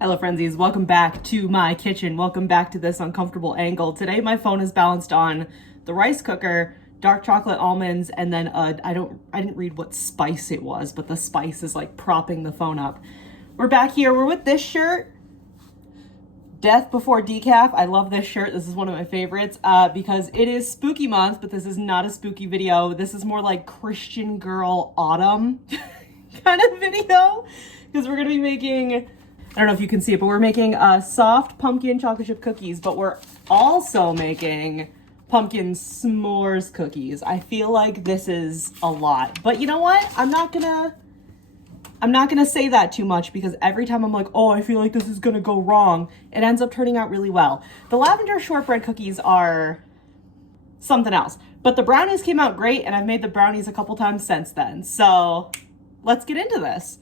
Hello Friendzies, welcome back to my kitchen. Welcome back to this uncomfortable angle. Today my phone is balanced on the rice cooker, dark chocolate almonds, and then I didn't read what spice it was, but the spice is like propping the phone up. We're back here. We're with this shirt, Death Before Decaf. I love this shirt. This is one of my favorites because it is spooky month, but this is not a spooky video. This is more like Christian girl autumn kind of video because we're gonna be making, I don't know if you can see it, but we're making soft pumpkin chocolate chip cookies, but we're also making pumpkin s'mores cookies. I feel like this is a lot, but you know what? I'm not gonna say that too much because every time I'm like, oh, I feel like this is gonna go wrong, it ends up turning out really well. The lavender shortbread cookies are something else, but the brownies came out great and I've made the brownies a couple times since then. So let's get into this.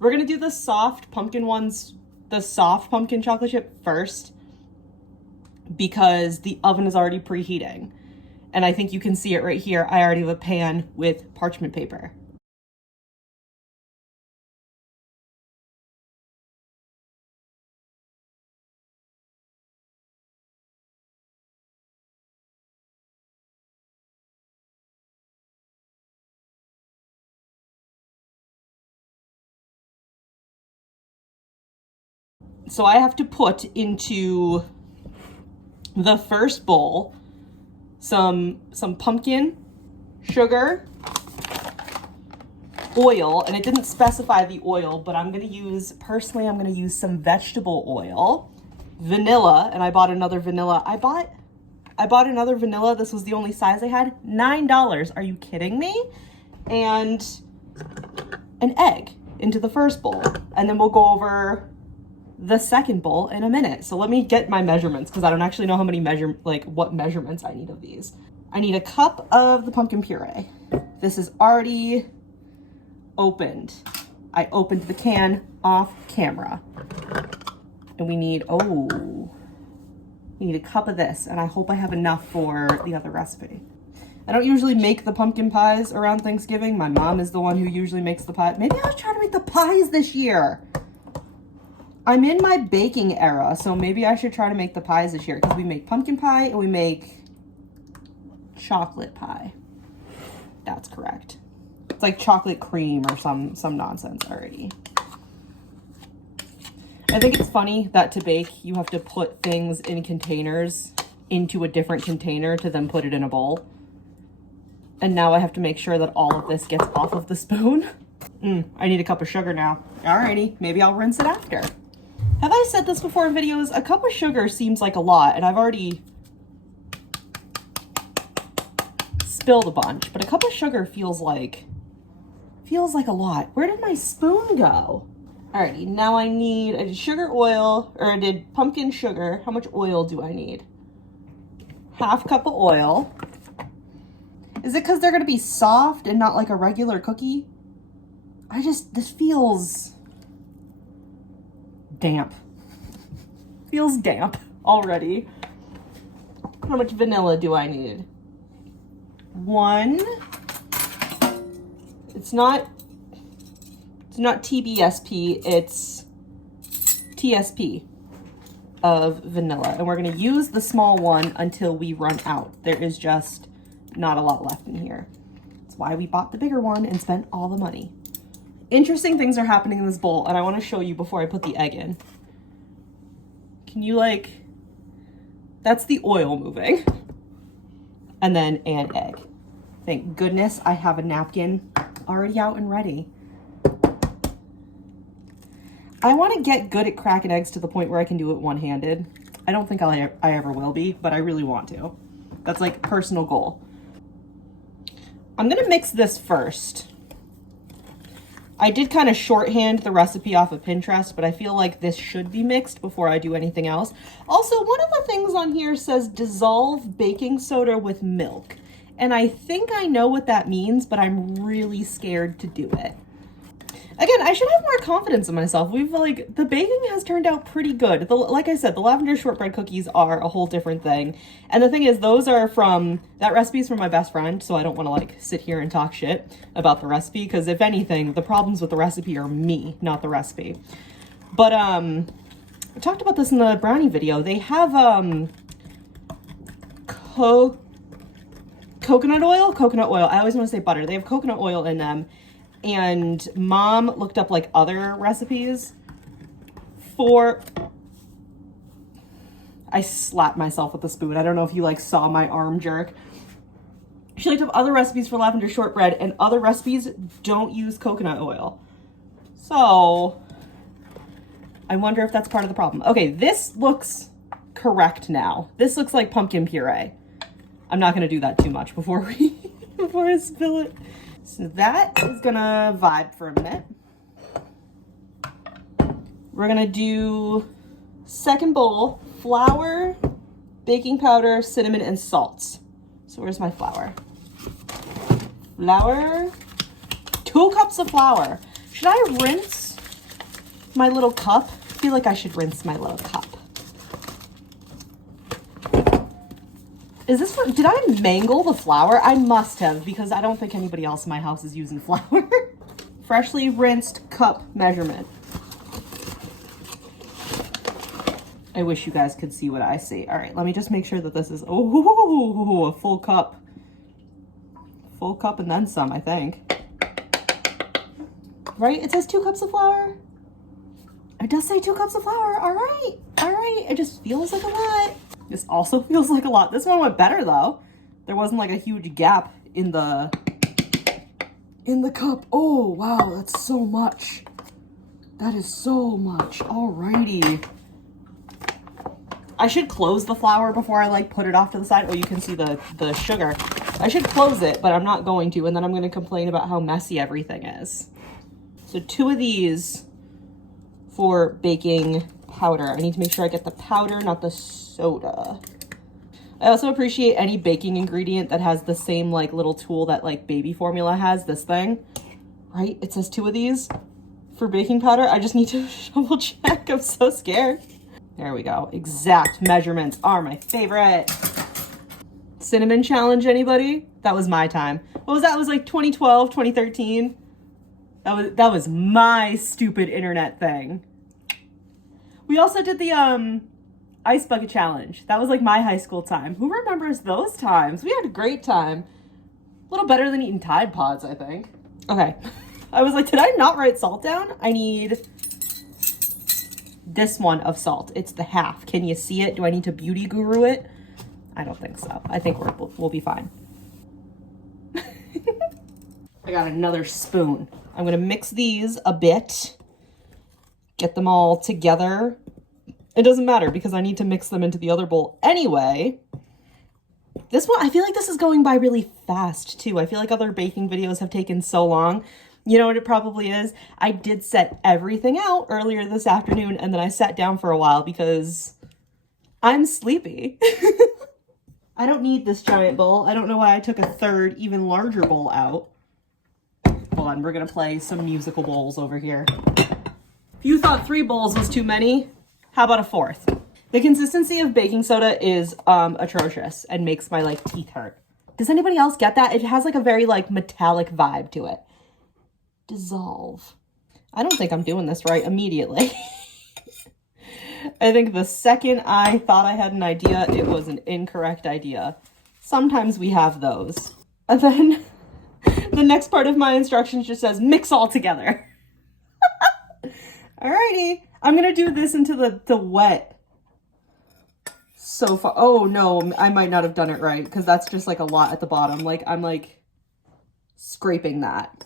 We're gonna do the soft pumpkin ones, the soft pumpkin chocolate chip first because the oven is already preheating. And I think you can see it right here. I already have a pan with parchment paper. So I have to put into the first bowl some pumpkin, sugar, oil, and it didn't specify the oil, but I'm gonna use some vegetable oil, vanilla, and I bought another vanilla. I bought another vanilla. This was the only size I had. $9. Are you kidding me? And an egg into the first bowl, and then we'll go over the second bowl in a minute. So let me get my measurements because I don't actually know how many what measurements I need of these. I need a cup of the pumpkin puree. This is already opened. I opened the can off camera. And we need a cup of this, and I hope I have enough for the other recipe. I don't usually make the pumpkin pies around Thanksgiving. My mom is the one who usually makes the pie. Maybe I'll try to make the pies this year. I'm in my baking era, so maybe I should try to make the pies this year because we make pumpkin pie and we make chocolate pie. That's correct. It's like chocolate cream or some nonsense already. I think it's funny that to bake, you have to put things in containers into a different container to then put it in a bowl. And now I have to make sure that all of this gets off of the spoon. I need a cup of sugar now. Alrighty, maybe I'll rinse it after. Have I said this before in videos? A cup of sugar seems like a lot, and I've already spilled a bunch, but a cup of sugar feels like a lot. Where did my spoon go? Alrighty, now I did sugar oil, or I did pumpkin sugar. How much oil do I need? Half cup of oil. Is it because they're gonna be soft and not like a regular cookie? This feels damp. Feels damp already. How much vanilla do I need? 1. It's not TBSP, it's TSP of vanilla. And we're gonna use the small one until we run out. There is just not a lot left in here. That's why we bought the bigger one and spent all the money. Interesting things are happening in this bowl, and I want to show you before I put the egg in. Can you that's the oil moving. And then an egg. Thank goodness I have a napkin already out and ready. I want to get good at cracking eggs to the point where I can do it one-handed. I don't think I ever will be, but I really want to. That's like personal goal. I'm gonna mix this first. I did kind of shorthand the recipe off of Pinterest, but I feel like this should be mixed before I do anything else. Also, one of the things on here says dissolve baking soda with milk. And I think I know what that means, but I'm really scared to do it. Again, I should have more confidence in myself. The baking has turned out pretty good. Like I said, the lavender shortbread cookies are a whole different thing. And the thing is, that recipe is from my best friend, so I don't want to sit here and talk shit about the recipe, because if anything, the problems with the recipe are me, not the recipe. But I talked about this in the brownie video. They have coconut oil. I always want to say butter. They have coconut oil in them. And Mom looked up like other recipes for... I slapped myself with the spoon. I don't know if you like saw my arm jerk. She looked up other recipes for lavender shortbread, and other recipes don't use coconut oil. So I wonder if that's part of the problem. Okay, this looks correct now. This looks like pumpkin puree. I'm not gonna do that too much before I spill it. So that is gonna vibe for a minute. We're gonna do second bowl, flour, baking powder, cinnamon, and salt. So where's my flour? Flour, 2 cups of flour. Should I rinse my little cup? I feel like I should rinse my little cup. Is this what, did I mangle the flour? I must have, because I don't think anybody else in my house is using flour. Freshly rinsed cup measurement. I wish you guys could see what I see. All right, let me just make sure that this is, oh, a full cup. Full cup and then some, I think. Right? It says 2 cups of flour. It does say 2 cups of flour. All right. All right. It just feels like a lot. This also feels like a lot. This one went better though. There wasn't like a huge gap in the cup. Oh, wow. That's so much. That is so much. Alrighty. I should close the flour before I like put it off to the side. Oh, you can see the sugar. I should close it, but I'm not going to. And then I'm going to complain about how messy everything is. So 2 of these for baking powder. I need to make sure I get the powder, not the soda. I also appreciate any baking ingredient that has the same like little tool that like baby formula has, this thing, right? It says 2 of these for baking powder. I just need to double check. I'm so scared. There we go. Exact measurements are my favorite. Cinnamon challenge, anybody? That was my time. What was that? It was like 2012, 2013. That was my stupid internet thing. We also did the ice bucket challenge. That was like my high school time. Who remembers those times? We had a great time. A little better than eating Tide Pods, I think. Okay. I was like, did I not write salt down? I need this one of salt. It's the half. Can you see it? Do I need to beauty guru it? I don't think so. I think we'll be fine. I got another spoon. I'm gonna mix these a bit. Get them all together. It doesn't matter because I need to mix them into the other bowl anyway. This one, I feel like this is going by really fast too. I feel like other baking videos have taken so long. You know what it probably is? I did set everything out earlier this afternoon and then I sat down for a while because I'm sleepy. I don't need this giant bowl. I don't know why I took a third, even larger bowl out. Hold on, we're gonna play some musical bowls over here. If you thought 3 bowls was too many, how about a 4th? The consistency of baking soda is atrocious and makes my like teeth hurt. Does anybody else get that? It has like a very like metallic vibe to it. Dissolve. I don't think I'm doing this right immediately. I think the second I thought I had an idea, it was an incorrect idea. Sometimes we have those. And then the next part of my instructions just says mix all together. Alrighty, I'm gonna do this into the wet so far. Oh no, I might not have done it right because that's just like a lot at the bottom. Like I'm like scraping that.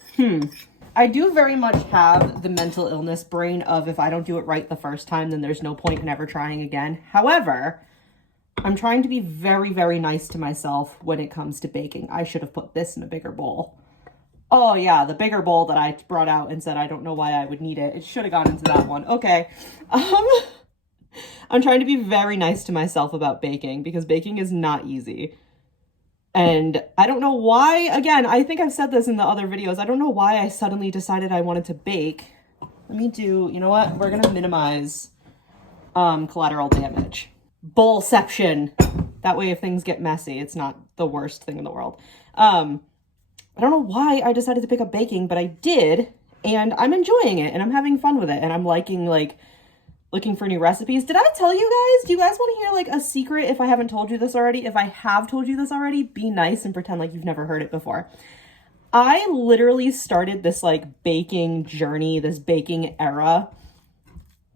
I do very much have the mental illness brain of if I don't do it right the first time, then there's no point in ever trying again. However, I'm trying to be very, very nice to myself when it comes to baking. I should have put this in a bigger bowl. Oh yeah, the bigger bowl that I brought out and said I don't know why I would need it. It should have gone into that one. Okay. I'm trying to be very nice to myself about baking because baking is not easy. And I don't know why, again, I think I've said this in the other videos. I don't know why I suddenly decided I wanted to bake. Let me do, you know what? We're going to minimize collateral damage. Bowlception. That way if things get messy, it's not the worst thing in the world. I don't know why I decided to pick up baking, but I did. And I'm enjoying it and I'm having fun with it. And I'm liking like looking for new recipes. Did I tell you guys? Do you guys want to hear like a secret if I haven't told you this already? If I have told you this already, be nice and pretend like you've never heard it before. I literally started this like baking journey, this baking era,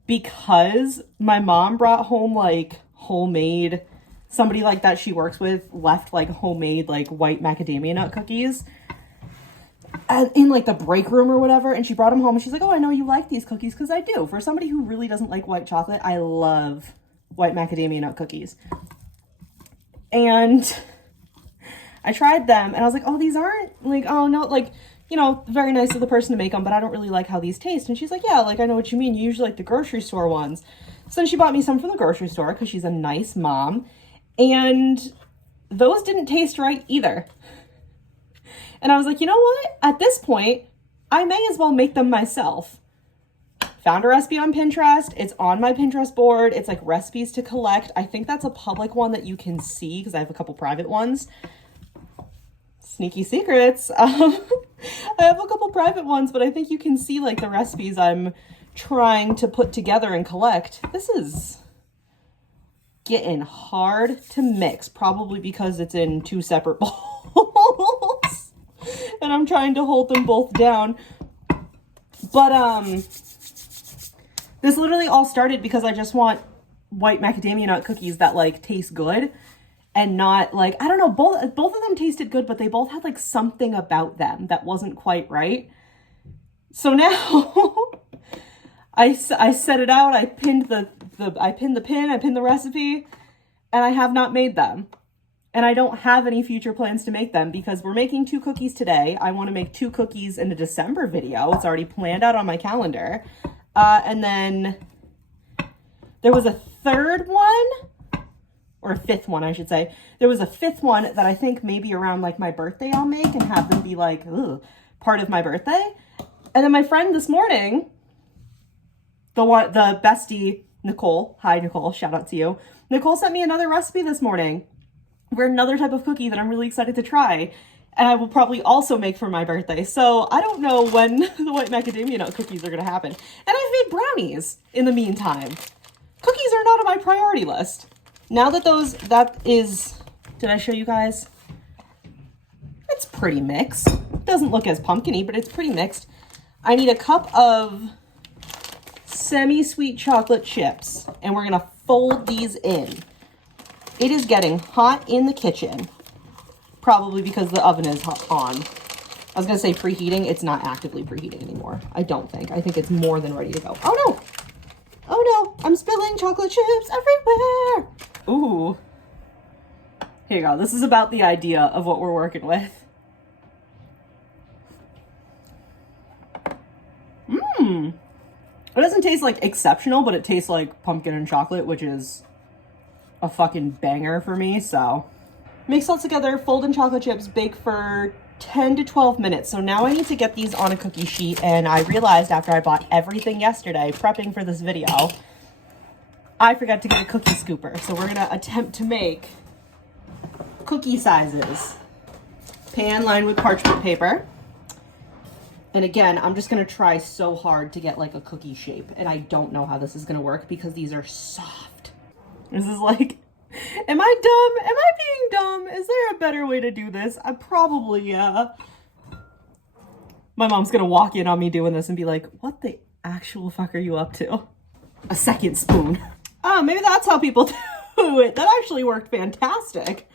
because my mom brought home like homemade, somebody like that she works with left like homemade like white macadamia nut cookies in like the break room or whatever, and she brought them home and she's like, oh, I know you like these cookies, because I do. For somebody who really doesn't like white chocolate, I love white macadamia nut cookies. And I tried them and I was like, oh, these aren't like, oh no, like, you know, very nice of the person to make them, but I don't really like how these taste. And she's like, yeah, like I know what you mean, you usually like the grocery store ones. So then she bought me some from the grocery store because she's a nice mom, and those didn't taste right either. And I was like, you know what? At this point, I may as well make them myself. Found a recipe on Pinterest. It's on my Pinterest board. It's like recipes to collect. I think that's a public one that you can see because I have a couple private ones. Sneaky secrets. I have a couple private ones, but I think you can see like the recipes I'm trying to put together and collect. This is getting hard to mix, probably because it's in two separate bowls. And I'm trying to hold them both down. But this literally all started because I just want white macadamia nut cookies that like taste good and not like, I don't know, both of them tasted good, but they both had like something about them that wasn't quite right. So now I set it out, I pinned the recipe, and I have not made them. And I don't have any future plans to make them because we're making 2 cookies today. I want to make 2 cookies in a December video. It's already planned out on my calendar. And then there was a third one, or a 5th one, I should say. There was a 5th one that I think maybe around like my birthday I'll make and have them be like, part of my birthday. And then my friend this morning, the bestie, Nicole, hi Nicole, shout out to you. Nicole sent me another recipe this morning for another type of cookie that I'm really excited to try, and I will probably also make for my birthday. So I don't know when the white macadamia nut cookies are going to happen. And I've made brownies in the meantime. Cookies are not on my priority list. Now that did I show you guys? It's pretty mixed. It doesn't look as pumpkin-y, but it's pretty mixed. I need a cup of semi-sweet chocolate chips, and we're going to fold these in. It is getting hot in the kitchen, probably because the oven is on. I was going to say preheating. It's not actively preheating anymore. I don't think. I think it's more than ready to go. Oh, no. Oh, no. I'm spilling chocolate chips everywhere. Ooh. Here you go. This is about the idea of what we're working with. Mmm. It doesn't taste like exceptional, but it tastes like pumpkin and chocolate, which is a fucking banger for me. So mix all together, fold in chocolate chips, bake for 10 to 12 minutes. So now I need to get these on a cookie sheet, and I realized after I bought everything yesterday prepping for this video, I forgot to get a cookie scooper. So we're gonna attempt to make cookie sizes. Pan lined with parchment paper. And again, I'm just gonna try so hard to get like a cookie shape, and I don't know how this is gonna work because these are soft. This is like, am I dumb? Am I being dumb? Is there a better way to do this? I probably, yeah. My mom's gonna walk in on me doing this and be like, what the actual fuck are you up to? A second spoon. Oh, maybe that's how people do it. That actually worked fantastic.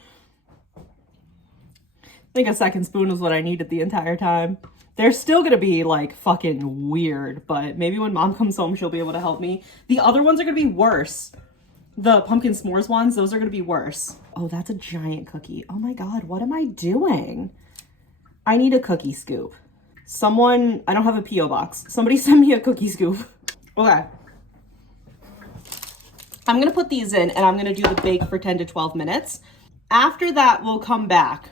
I think a second spoon was what I needed the entire time. They're still gonna be like fucking weird, but maybe when mom comes home, she'll be able to help me. The other ones are gonna be worse. The pumpkin s'mores ones, those are gonna be worse. Oh, that's a giant cookie. Oh my God, what am I doing? I need a cookie scoop. Someone, I don't have a P.O. box. Somebody send me a cookie scoop. Okay. I'm gonna put these in and I'm gonna do the bake for 10 to 12 minutes. After that, we'll come back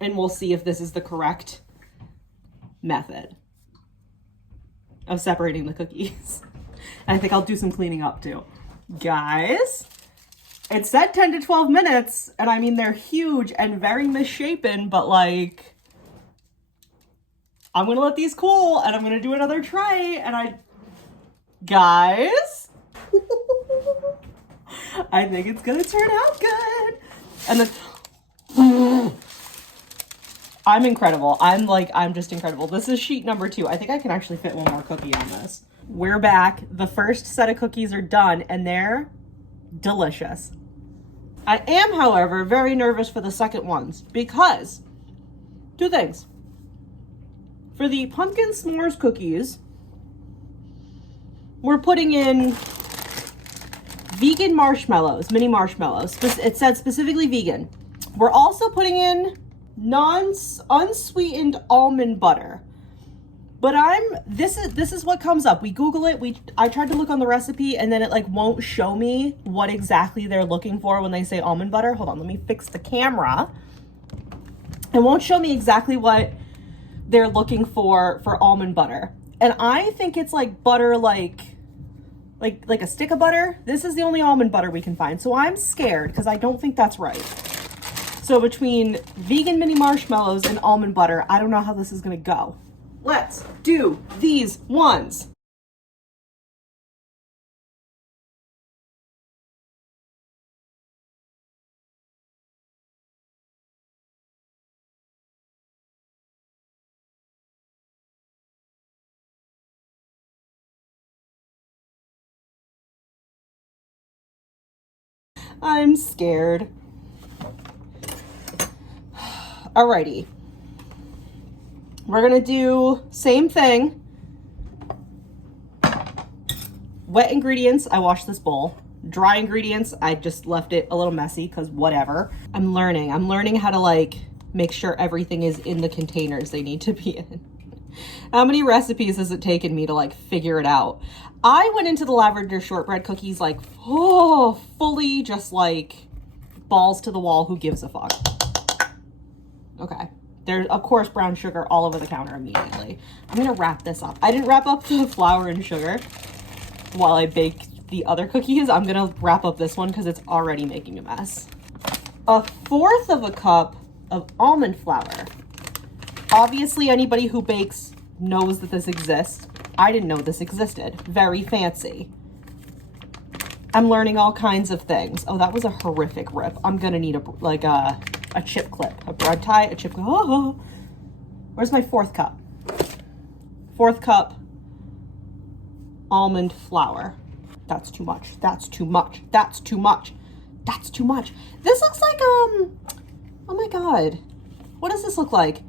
and we'll see if this is the correct method of separating the cookies. And I think I'll do some cleaning up too. Guys, it said 10 to 12 minutes, and I mean, they're huge and very misshapen, but like, I'm gonna let these cool and I'm gonna do another try, and guys, I think it's gonna turn out good. And then I'm incredible. I'm just incredible. This is sheet number 2. I think I can actually fit one more cookie on this. We're back. The first set of cookies are done and they're delicious. I am, however, very nervous for the second ones because 2 things. For the pumpkin s'mores cookies, we're putting in vegan marshmallows, mini marshmallows. It said specifically vegan. We're also putting in unsweetened almond butter. But this is what comes up. We Google it. I tried to look on the recipe and then it like won't show me what exactly they're looking for when they say almond butter. Hold on, let me fix the camera. It won't show me exactly what they're looking for almond butter. And I think it's like butter like a stick of butter. This is the only almond butter we can find. So I'm scared because I don't think that's right. So between vegan mini marshmallows and almond butter, I don't know how this is gonna go. Let's do these ones. I'm scared. Alrighty. We're gonna do same thing. Wet ingredients, I washed this bowl. Dry ingredients, I just left it a little messy because whatever. I'm learning how to like make sure everything is in the containers they need to be in. How many recipes has it taken me to like figure it out? I went into the lavender shortbread cookies like, oh, fully just like balls to the wall, who gives a fuck? Okay. There's, of course, brown sugar all over the counter immediately. I'm gonna wrap this up. I didn't wrap up the flour and sugar while I bake the other cookies. I'm gonna wrap up this one because it's already making a mess. 1/4 of a cup of almond flour. Obviously, anybody who bakes knows that this exists. I didn't know this existed. Very fancy. I'm learning all kinds of things. Oh, that was a horrific rip. I'm gonna need a chip clip, a bread tie, a chip clip. Oh, where's my 4th cup? 4th cup almond flour. That's too much. That's too much. That's too much. That's too much. This looks like, oh my God. What does this look like?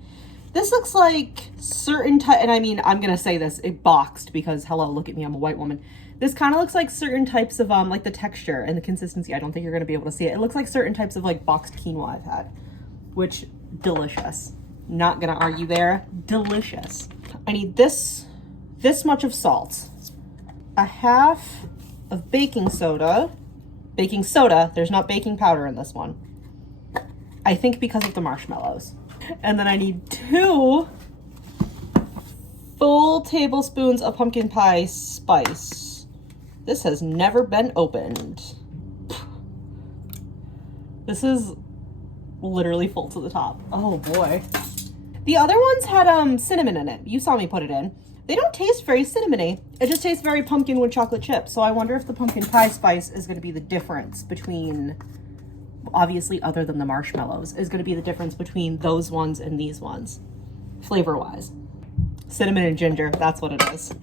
This looks like certain and I mean, I'm gonna say this, it boxed because hello, look at me, I'm a white woman. This kind of looks like certain types of, like the texture and the consistency. I don't think you're gonna be able to see it. It looks like certain types of like boxed quinoa I've had, which, delicious. Not gonna argue there, delicious. I need this much of salt, 1/2 of baking soda. Baking soda, there's not baking powder in this one. I think because of the marshmallows. And then I need 2 full tablespoons of pumpkin pie spice. This has never been opened. This is literally full to the top. Oh boy. The other ones had cinnamon in it. You saw me put it in. They don't taste very cinnamony. It just tastes very pumpkin with chocolate chips. So I wonder if the pumpkin pie spice is going to be the difference between, obviously other than the marshmallows, is going to be the difference between those ones and these ones, flavor-wise. Cinnamon and ginger, that's what it is.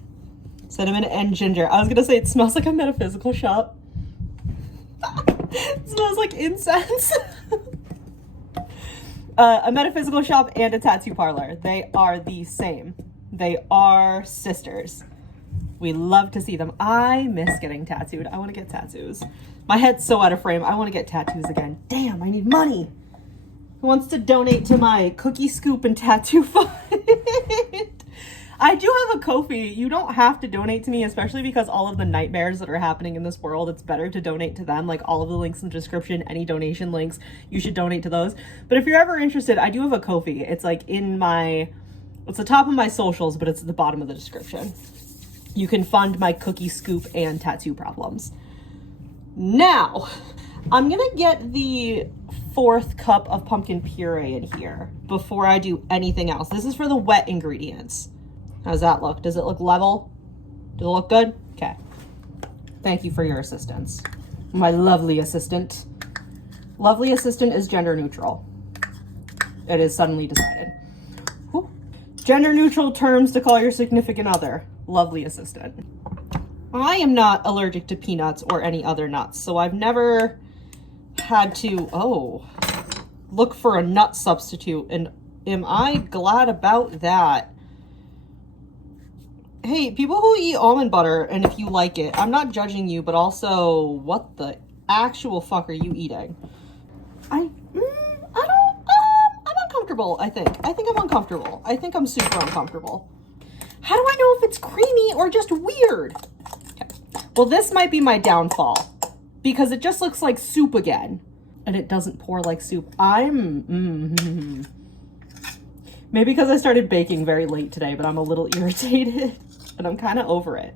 Cinnamon and ginger. I was going to say it smells like a metaphysical shop. It smells like incense. A metaphysical shop and a tattoo parlor. They are the same. They are sisters. We love to see them. I miss getting tattooed. I want to get tattoos. My head's so out of frame. I want to get tattoos again. Damn, I need money. Who wants to donate to my cookie scoop and tattoo fund? I do have a Ko-fi. You don't have to donate to me, especially because all of the nightmares that are happening in this world, it's better to donate to them. Like all of the links in the description, any donation links, you should donate to those. But if you're ever interested, I do have a Ko-fi. It's like it's the top of my socials, but it's at the bottom of the description. You can fund my cookie scoop and tattoo problems. Now, I'm gonna get the 4th cup of pumpkin puree in here before I do anything else. This is for the wet ingredients. How's that look? Does it look level? Does it look good? Okay. Thank you for your assistance. My lovely assistant. Lovely assistant is gender neutral. It is suddenly decided. Whew. Gender neutral terms to call your significant other. Lovely assistant. I am not allergic to peanuts or any other nuts, so I've never had to, look for a nut substitute, and am I glad about that? Hey, people who eat almond butter, and if you like it, I'm not judging you, but also, what the actual fuck are you eating? I'm uncomfortable, I think. I think I'm uncomfortable. I think I'm super uncomfortable. How do I know if it's creamy or just weird? Okay. Well, this might be my downfall, because it just looks like soup again, and it doesn't pour like soup. Maybe because I started baking very late today, but I'm a little irritated. And I'm kind of over it.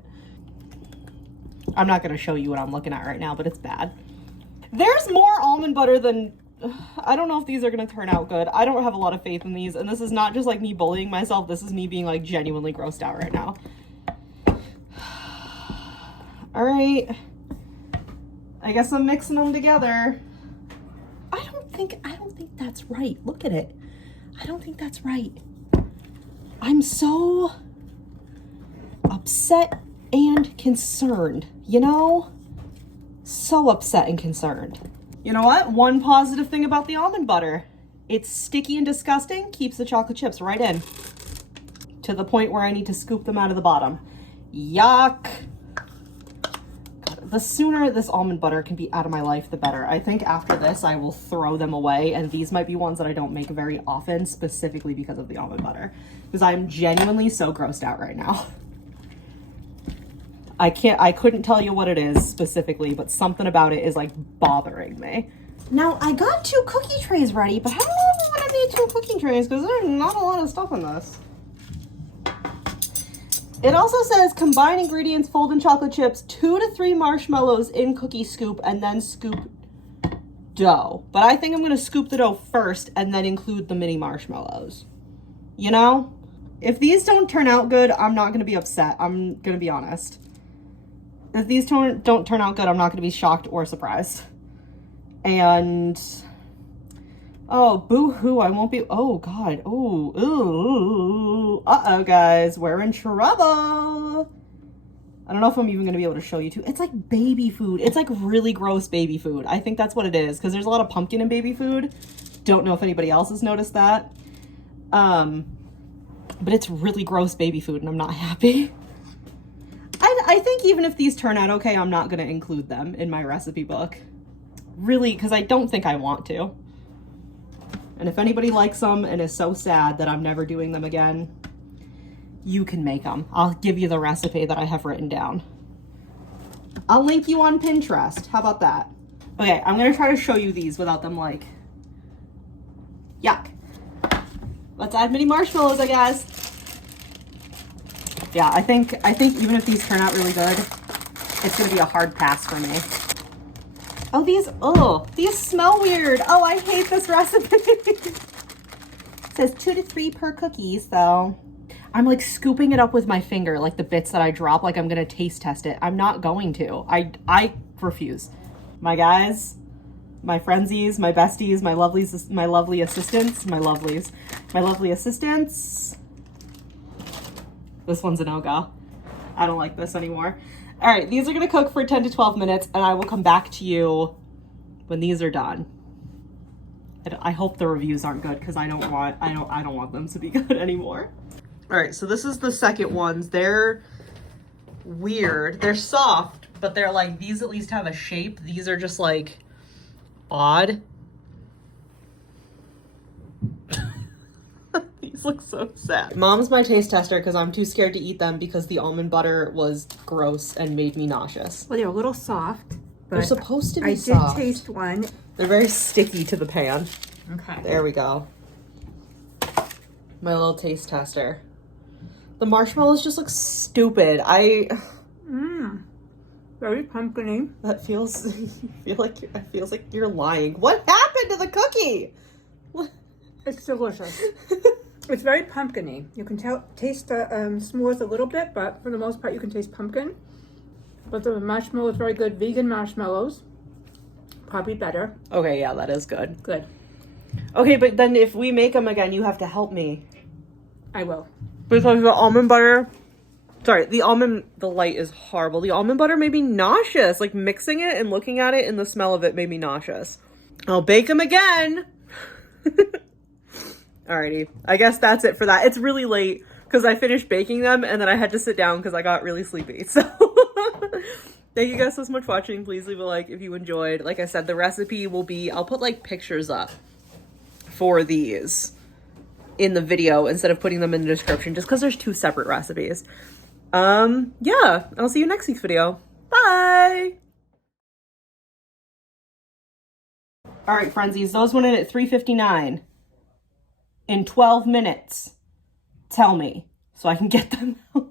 I'm not going to show you what I'm looking at right now, but it's bad. There's more almond butter than... I don't know if these are going to turn out good. I don't have a lot of faith in these. And this is not just like me bullying myself. This is me being like genuinely grossed out right now. All right. I guess I'm mixing them together. I don't think that's right. Look at it. I don't think that's right. I'm so upset and concerned, you know? So upset and concerned. You know what? One positive thing about the almond butter. It's sticky and disgusting, keeps the chocolate chips right in. To the point where I need to scoop them out of the bottom. Yuck. God, the sooner this almond butter can be out of my life, the better. I think after this, I will throw them away, and these might be ones that I don't make very often, specifically because of the almond butter. Because I'm genuinely so grossed out right now. I couldn't tell you what it is specifically, but something about it is like bothering me. Now, I got 2 cookie trays ready, but I don't know if I'm gonna need 2 cookie trays because there's not a lot of stuff in this. It also says combine ingredients, fold in chocolate chips, 2 to 3 marshmallows in cookie scoop, and then scoop dough. But I think I'm gonna scoop the dough first and then include the mini marshmallows. You know? If these don't turn out good, I'm not gonna be upset. I'm gonna be honest. If these don't turn out good, I'm not going to be shocked or surprised. And, oh, boo-hoo, I won't be, oh, God, oh, ooh, uh-oh, guys, we're in trouble. I don't know if I'm even going to be able to show you too. It's like baby food. It's like really gross baby food. I think that's what it is, because there's a lot of pumpkin in baby food. Don't know if anybody else has noticed that. But it's really gross baby food, and I'm not happy. I think even if these turn out okay, I'm not going to include them in my recipe book. Really, because I don't think I want to. And if anybody likes them and is so sad that I'm never doing them again, you can make them. I'll give you the recipe that I have written down. I'll link you on Pinterest. How about that? Okay, I'm going to try to show you these without them like... Yuck. Let's add mini marshmallows, I guess. Yeah, I think even if these turn out really good, it's gonna be a hard pass for me. Oh, these smell weird. Oh, I hate this recipe. It says 2 to 3 per cookie, so I'm like scooping it up with my finger, like the bits that I drop, like I'm gonna taste test it. I'm not going to. I refuse. My guys, my friendsies, my besties, my lovely assistants, my lovely assistants. This one's a no-go. I don't like this anymore. All right, these are gonna cook for 10 to 12 minutes, and I will come back to you when these are done. And I hope the reviews aren't good because I don't want them to be good anymore. All right, so this is the second ones. They're weird. They're soft, but they're like, these at least have a shape. These are just like odd. These look so sad. Mom's my taste tester because I'm too scared to eat them because the almond butter was gross and made me nauseous. Well, they're a little soft, but they're supposed to be soft. I did taste one. They're very sticky to the pan. Okay. There we go. My little taste tester. The marshmallows just look stupid. Very pumpkin-y. That feels like you're lying. What happened to the cookie? It's delicious. It's very pumpkin-y. You can taste the s'mores a little bit, but for the most part, you can taste pumpkin. But the marshmallow is very good. Vegan marshmallows. Probably better. Okay, yeah, that is good. Good. Okay, but then if we make them again, you have to help me. I will. Because the almond butter... Sorry, the light is horrible. The almond butter made me nauseous. Like, mixing it and looking at it and the smell of it made me nauseous. I'll bake them again. Alrighty. I guess that's it for that. It's really late because I finished baking them and then I had to sit down because I got really sleepy. So, thank you guys so much for watching. Please leave a like if you enjoyed. Like I said, the recipe will be... I'll put, like, pictures up for these in the video instead of putting them in the description just because there's 2 separate recipes. Yeah, I'll see you next week's video. Bye! All right, Friendzies, those went in at 3:59 in 12 minutes. Tell me so I can get them out.